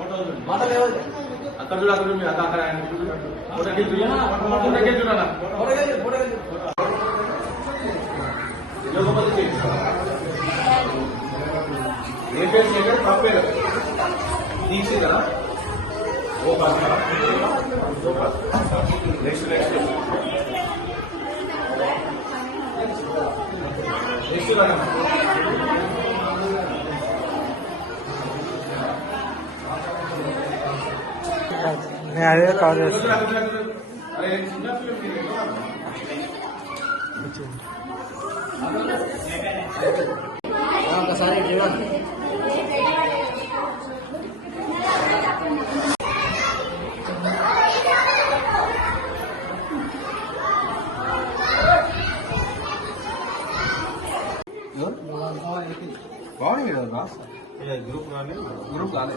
అక్కడ చూడు అక్కడ చూడు, అక్కడ ఆయన. ఫోటోకి చూడు. ఫోటోకి చూడు అన్న. పొడగలి పొడగలి లోకపతి చేయి. ఏ పేరు శేఖర్ పాప పేరు Dikshita Gopal Gopal next next next నేను అదే కాల్ చేస్తాను? ఒకసారి బాగుంది కదా? గ్రూప్ కానీ గ్రూప్ కాలే.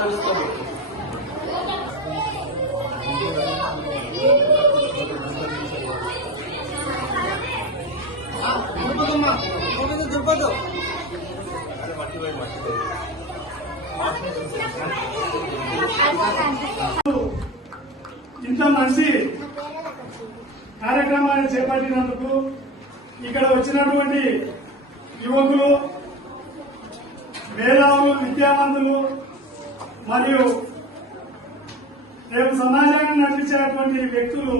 అయిపోయి దుర్పదు ఇంత మంచి కార్యక్రమాన్ని చేపట్టినందుకు ఇక్కడ వచ్చినటువంటి యువకులు మేధావులు విద్యావంతులు మరియు రేపు సమాజాన్ని నడిపించేటువంటి వ్యక్తులు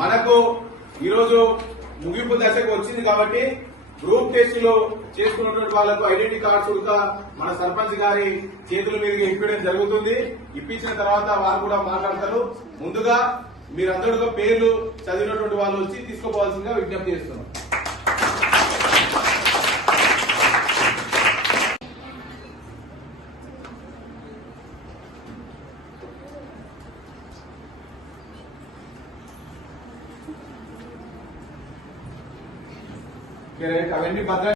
మనకు ఈరోజు ముగింపు దశకు వచ్చింది కాబట్టి గ్రూప్ టెస్ట్లో చేసుకున్నటువంటి వాళ్ళకు ఐడెంటిటీ కార్డ్స్ కూడా మన సర్పంచ్ గారి చేతుల మీదకి ఇప్పించడం జరుగుతుంది. ఇప్పించిన తర్వాత వారు కూడా మాట్లాడతారు. ముందుగా మీరందరూ పేర్లు చదివినటువంటి వాళ్ళు వచ్చి తీసుకోవాల్సిందిగా విజ్ఞప్తి చేస్తున్నాం. అవన్నీ భద్ర